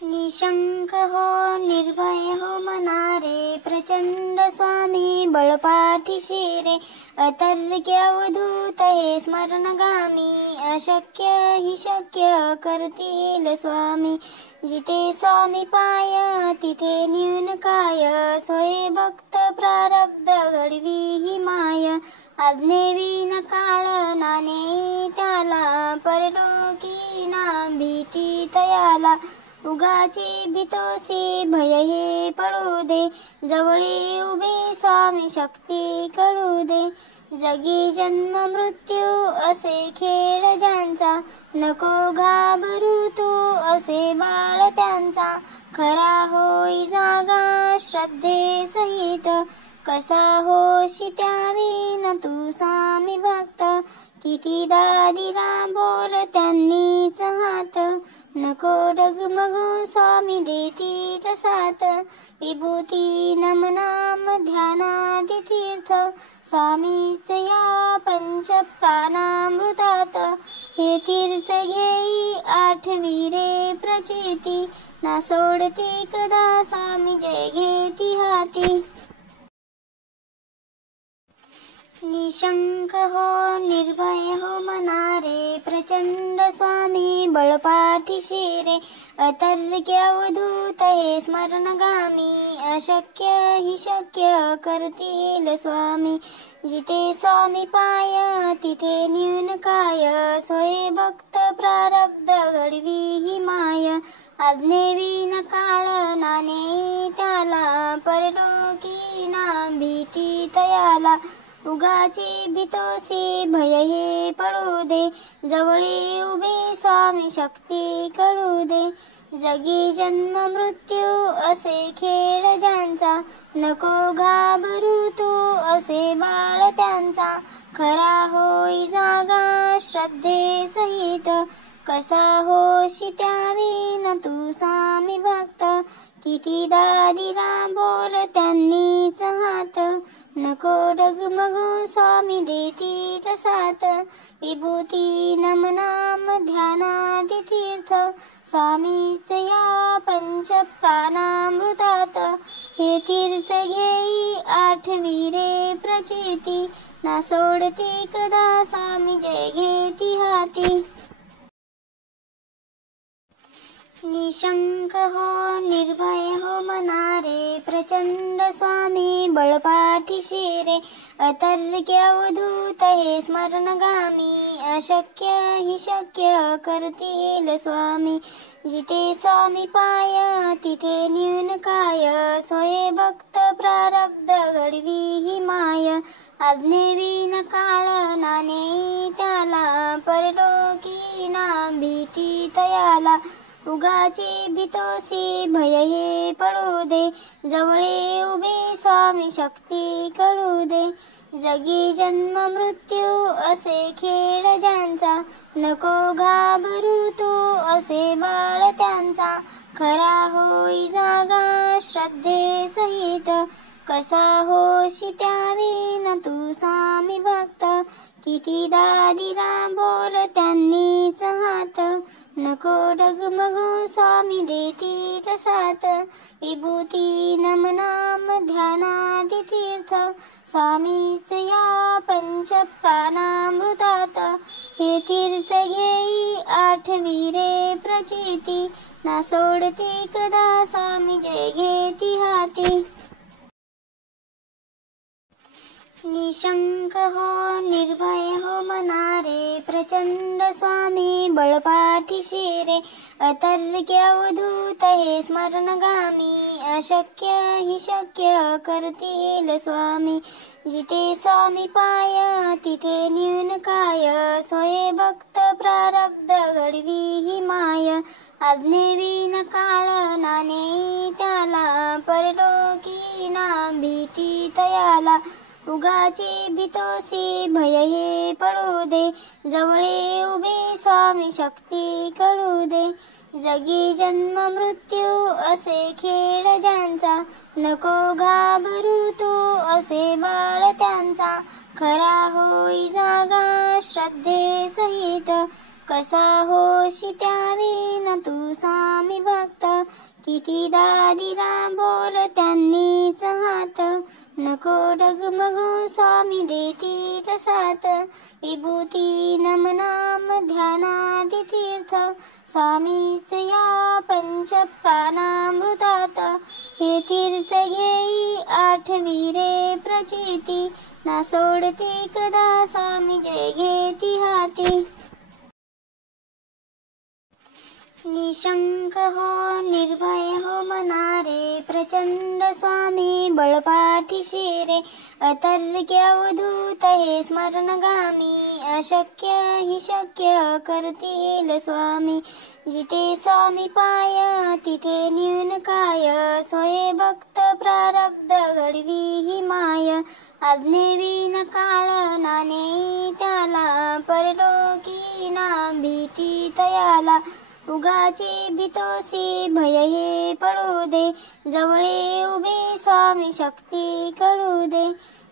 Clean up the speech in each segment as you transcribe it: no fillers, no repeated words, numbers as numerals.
निशंक हो निर्भय हो मनारे, प्रचंड स्वामी बळपाठीशी रे. अतर्क्य अवधूत हे स्मरणगामी, अशक्य हि शक्य करतील स्वामी. जिथे स्वामी पाय तिथे न्यून काय, सोय भक्त प्रारब्ध घडवी ही माय. आज्ञेविन काळ नाणे त्याला, परलोकी ना भीती तयाला. उगाची भीतोसी भय हे पडू दे, जवळी उभे स्वामी शक्ती कळू दे. जगी जन्म मृत्यू असे खेळ ज्यांचा, नको घाबरू तू असे बाळ त्यांचा. खरा होई जागा श्रद्धे सहित, कसा होशी त्याविन तू स्वामी भक्त. कितीदा दिला बोल त्यांनीच हात, नको डगमगू स्वामी देतील साथ. विभूती नमनाम ध्यानादि तीर्थ, स्वामीच या पंच प्राणामृतात. हे तीर्थ घेई आठवी रे प्रचिती, ना सोडती कदा स्वामी जय घेती हाती. निशंक हो निर्भय हो मनारे, प्रचंड स्वामी बळपाठीशी रे. अतर्क्य अवधूत हे स्मरणगामी, अशक्य हि शक्य करतील स्वामी. जिथे स्वामी पाय तिथे न्यून काय, सोय भक्त प्रारब्ध घडवी ही माय. आज्ञेविन काळ नाणे त्याला, परलोकी ना भीती तयाला. उगाची भीतोसी भय हे पडू दे, जवळी उभे स्वामी शक्ती कळू दे. जगी जन्म मृत्यू असे खेळ ज्यांचा, नको घाबरू तू असे बाळ त्यांचा. खरा होई जागा श्रद्धे सहित, कसा होशी त्याविन तू स्वामी भक्त. कितीदा दिला बोल त्यांनीच हात, नको डगमगू स्वामी देतील साथ. विभूती नमनाम ध्यानादि तीर्थ, स्वामीच या पंच प्राणामृतात. हे तीर्थ घेई आठवी रे प्रचिती, ना सोडती कदा स्वामी जय घेती हाती. निशंक हो निर्भय हो मनारे, प्रचंड स्वामी बळपाठीशी रे. अतर्क्य अवधूत हे स्मरणगामी, अशक्य हि शक्य करतील स्वामी. जिथे स्वामी पाय तिथे न्यून काय, सोय भक्त प्रारब्ध घडवी ही माय. आज्ञेविन काळ नाणे त्याला, परलोकी ना भीती तयाला. उगाची भीतोसी भय हे पडू दे, जवळी उभे स्वामी शक्ती कळू दे. जगी जन्म मृत्यू असे खेळ ज्यांचा, नको घाबरू तू असे बाळ त्यांचा. खरा होई जागा श्रद्धे सहित, कसा होशी त्याविन तू स्वामी भक्त. कितीदा दिला बोल त्यांनीच हात, नको डगमगू स्वामी देतील साथ. विभूती नमनाम ध्यानादि तीर्थ, स्वामीच या पंच प्राणामृतात. हे तीर्थ घेई आठवी रे प्रचिती, ना सोडती कदा स्वामी जय घेती हाती. निशंक हो निर्भय हो मनारे, प्रचंड स्वामी बळपाठीशी रे. अतर्क्य अवधूत हे स्मरणगामी, अशक्य हि शक्य करतील स्वामी. जिथे स्वामी पाय तिथे न्यून काय, सोय भक्त प्रारब्ध घडवी ही माय. आज्ञेविन काळ नाणे त्याला, परलोकी ना भीती तयाला. उगाची भीतोसी भय हे पडू दे, जवळी उभे स्वामी शक्ती कळू दे. जगी जन्म मृत्यू असे खेळ ज्यांचा, नको घाबरू तू असे बाळ त्यांचा. खरा होई जागा श्रद्धे सहित, कसा होशी त्याविन तू स्वामी भक्त. कितीदा दिला बोल त्यांनीच हात, नको डगमगू स्वामी देतील साथ. विभूती नमनाम ध्यानादि तीर्थ, स्वामीच या पंच प्राणामृतात. हे तीर्थ घेई आठवी रे प्रचिती, ना सोडती कदा स्वामी जय घेती हाती. निशंक हो निर्भय हो मनारे, प्रचंड स्वामी बळपाठीशी रे. अतर्क्य अवधूत हे स्मरणगामी, अशक्य हि शक्य करतील स्वामी. जिथे स्वामी पाय तिथे न्यून काय, सोये भक्त प्रारब्ध घडवी ही माय. आज्ञेविन काळ नाणे त्याला, परलोकी ना भीती तयाला. उगाची भीतोसी भय हे पडू दे, जवळे उभे स्वामी शक्ती कळू दे.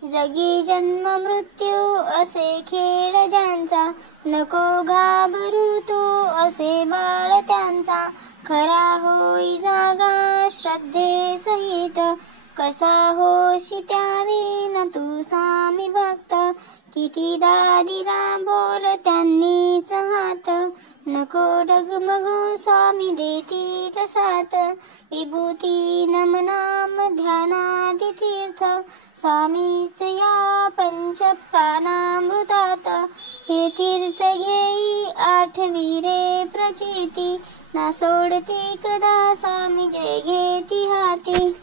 जगी जन्म मृत्यू असे खेळ ज्यांचा, नको घाबरू तू असे बाळ त्यांचा. खरा होई जागा श्रद्धे सहित, कसा होशी त्याविन तू स्वामी भक्त. कितीदा दिला बोल त्यांनीच हात, नको डगमगू स्वामी देतील साथ. विभूती नमनाम ध्यानादि तीर्थ, स्वामीच या पंच प्राणामृतात. हे तीर्थ घेई आठवी रे प्रचिती, ना सोडती कदा स्वामी जय घेती हाती.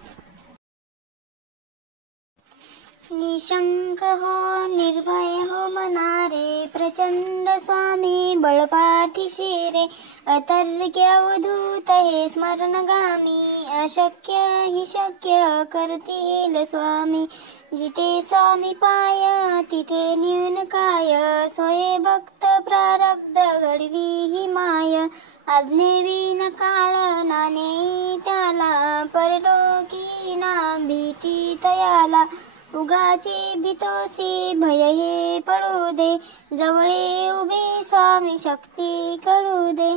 निशंक हो निर्भय हो मनारे, प्रचंड स्वामी बळपाठीशी रे. अतर्क्य अवधूत हे स्मरणगामी, अशक्य हि शक्य करतील स्वामी. जिथे स्वामी पाय तिथे न्यून काय, सोये भक्त प्रारब्ध घडवी ही माय. आज्ञेविन काळ नाणे त्याला, परलोकी ना भीती तयाला. उगाची भीतोसी भय हे पडू दे, जवळे उभे स्वामी शक्ती कळू दे.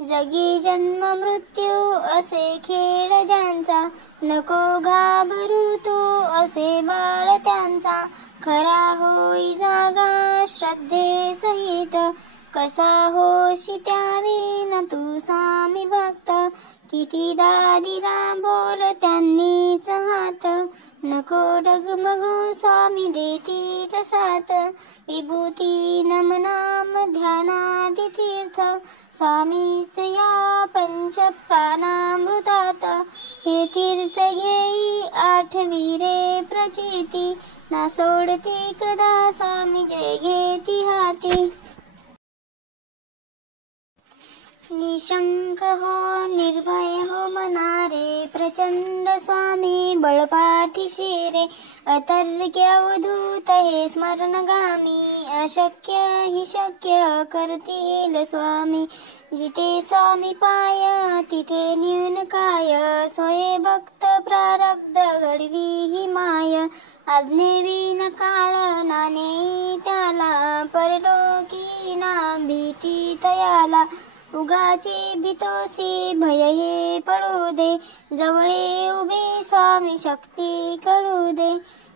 जगी जन्म मृत्यू असे खेळ ज्यांचा, नको घाबरू तू असे बाळ त्यांचा. खरा होई जागा श्रद्धे सहित, कसा होशी त्याविन तू स्वामी भक्त. कितीदा दिला बोल त्यांनीच हात, नको डगमगू स्वामी देतील साथ. विभूती नमनाम ध्यानादि तीर्थ, स्वामीच या पंच प्राणामृतात. हे तीर्थ घेई आठवी रे प्रचिती, ना सोडती कदा स्वामी जय घेती हाती. निशंक हो निर्भय हो मनारे, प्रचंड स्वामी बळपाठीशी रे. अतर्क्य अवधूत हे स्मरणगामी, अशक्य हि शक्य करतील स्वामी. जिथे स्वामी पाय तिथे न्यून काय, सोये भक्त प्रारब्ध घडवी ही माय. आज्ञेविन काळ नाणे त्याला, परलोकी ना भीती तयाला. उगाची भीतोसी भय हे पडू दे, जवळे उभे स्वामी शक्ती कळू दे.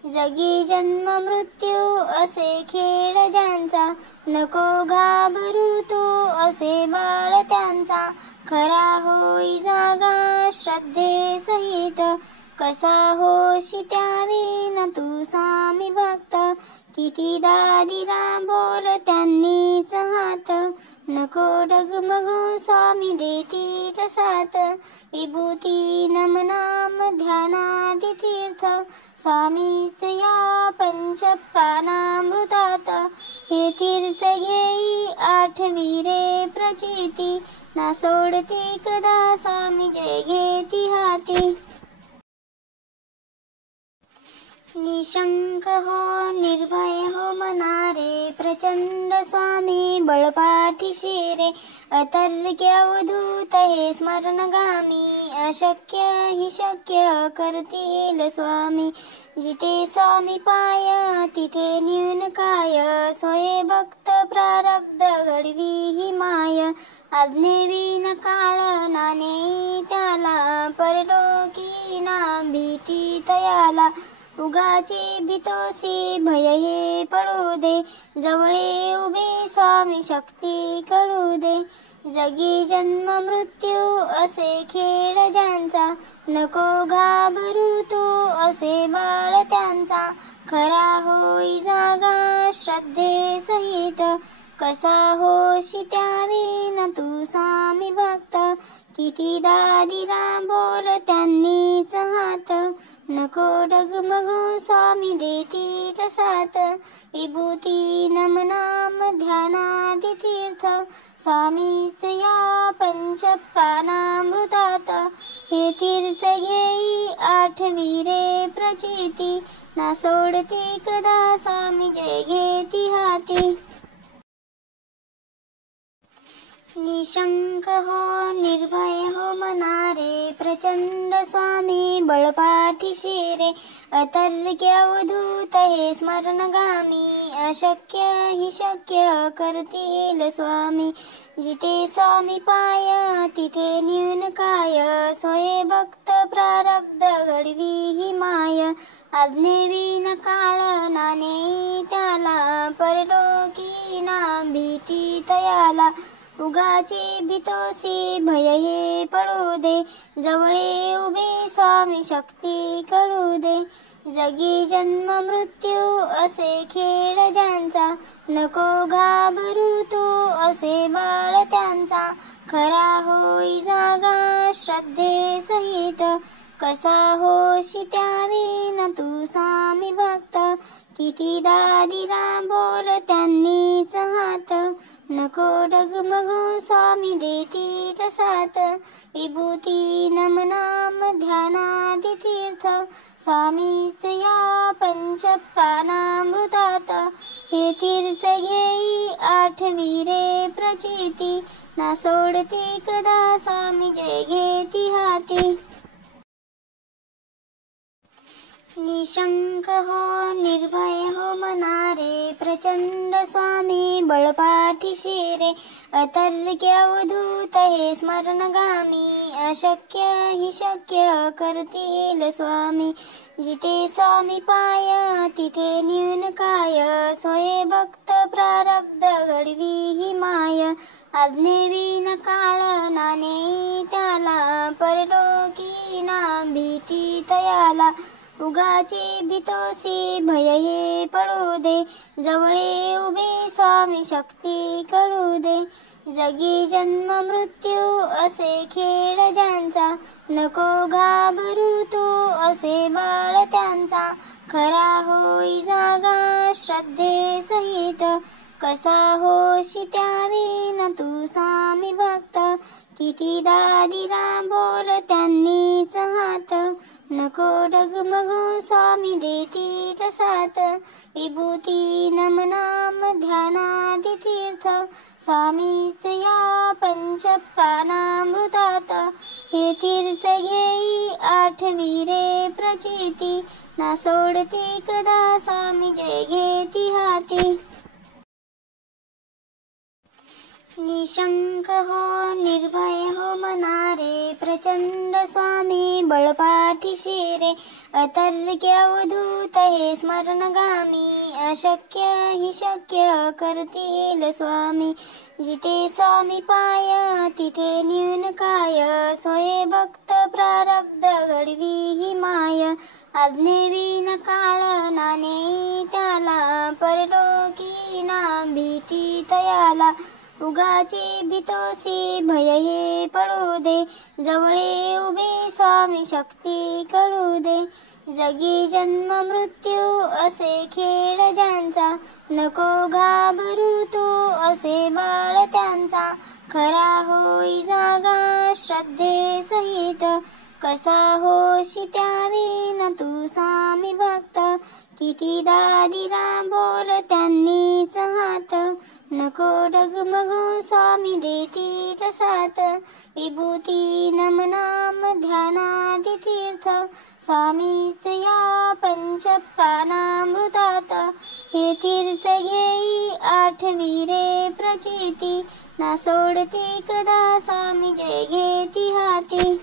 जगी जन्म मृत्यू असे खेळ ज्यांचा, नको घाबरू तू असे बाळ त्यांचा. खरा होई जागा श्रद्धे सहित, कसा होशी त्याविन तू स्वामी भक्त. कितीदा दिला बोल त्यांनीच हात, नको डगमगू स्वामी देतील साथ. विभूती नमनाम ध्यानादि तीर्थ, स्वामीच या पंच प्राणामृतात. हे तीर्थ घेई आठवी रे प्रचिती, ना सोडती कदा स्वामी जय घेती हाती. निशंक हो निर्भय हो मनारे, प्रचंड स्वामी बळपाठीशी रे. अतर्क्य अवधूत हे स्मरणगामी, अशक्य हि शक्य करतील स्वामी. जिथे स्वामी पाय तिथे न्यून काय, सोये भक्त प्रारब्ध घडवी ही माय. आज्ञेविन काळ नाणे त्याला, परलोकी ना भीती तयाला उगाची भीतोसी भय हे पडू दे जवळे उभे स्वामी शक्ती कळू दे जगी जन्म मृत्यू असे खेळ ज्यांचा नको घाबरू तू असे बाळ त्यांचा खरा होई जागा श्रद्धे सहित कसा होशी त्यावेन तू स्वामी भक्त कितीदा दिला बोल त्यांनीच हात नको डगमगू स्वामी देतील साथ विभूती नमनाम ध्यानादि तीर्थ स्वामीच या पंच प्राणामृतात हे तीर्थ घेई आठवी रे प्रचिती ना सोडती कदा स्वामी जय घेती हाती निशंक हो निर्भय हो मनारे प्रचंड स्वामी बळपाठीशी रे अतर्क्य अवधूत हे स्मरणगामी अशक्य हि शक्य करतील स्वामी जिथे स्वामी पाय तिथे न्यून काय सोये भक्त प्रारब्ध घडवी ही माय आज्ञेविन काळ नाने त्याला परलोकी ना भीती तयाला उगाची भीतोसी भय हे पडू दे जवळे उभे स्वामी शक्ती कळू दे जगी जन्म मृत्यू असे खेळ ज्यांचा नको घाबरू तू असे बाळ त्यांचा खरा होई जागा श्रद्धे सहित कसा होशी त्यावेन तू स्वामी भक्त कितीदा दिला बोल त्यांनीच हात नको डगमगू स्वामी देतील साथ विभूती नमनाम ध्यानादि तीर्थ स्वामीच या पंच प्राणामृतात हे तीर्थ घेई आठवी रे प्रचिती ना सोडती कदा स्वामी जय घेती हाती निशंक हो निर्भय हो मनारे प्रचंड स्वामी बळपाठीशी रे अतर्क्य अवधूत हे स्मरणगामी अशक्य हि शक्य करतील स्वामी जिथे स्वामी पाय तिथे न्यून काय सोये भक्त प्रारब्ध घडवी ही माय आज्ञेविन काळ नाने त्याला परलोकी ना भीती तयाला उगाची भीतोसी भय हे पडू दे जवळे उभे स्वामी शक्ती कळू दे जगी जन्म मृत्यू असे खेळ ज्यांचा नको घाबरू तू असे बाळ त्यांचा खरा होई जागा श्रद्धे सहित कसा होशी त्यावेन तू स्वामी भक्त कितीदा दिला बोल त्यांनीच हात नको डगमगू स्वामी देतील साथ विभूती नमनाम ध्यानादि तीर्थ स्वामीच या पंच प्राणामृतात हे तीर्थ घेई आठवी रे प्रचिती ना सोडती कदा स्वामी जय घेती हाती निशंक हो निर्भय हो मनारे प्रचंड स्वामी बळपाठीशी रे अतर्क्य अवधूत हे स्मरणगामी अशक्य हि शक्य करतील स्वामी जिथे स्वामी पाय तिथे न्यून काय सोये भक्त प्रारब्ध घडवी ही माय आज्ञेविन काळ नाने त्याला परलोकी ना भीती तयाला उगाची भीतोसी भय हे पडू दे जवळे उभे स्वामी शक्ती कळू दे जगी जन्म मृत्यू असे खेळ ज्यांचा नको घाबरू तू असे बाळ त्यांचा खरा होई जागा श्रद्धे सहित कसा होशी त्यावेन तू स्वामी भक्त कितीदा दिला बोल त्यांनीच हात नको डगमगू स्वामी देतील साथ विभूती नमनाम ध्यानादि तीर्थ स्वामीच या पंच प्राणामृतात हे तीर्थ घेई आठवी रे प्रचिती ना सोडती कदा स्वामी जय घेती हाती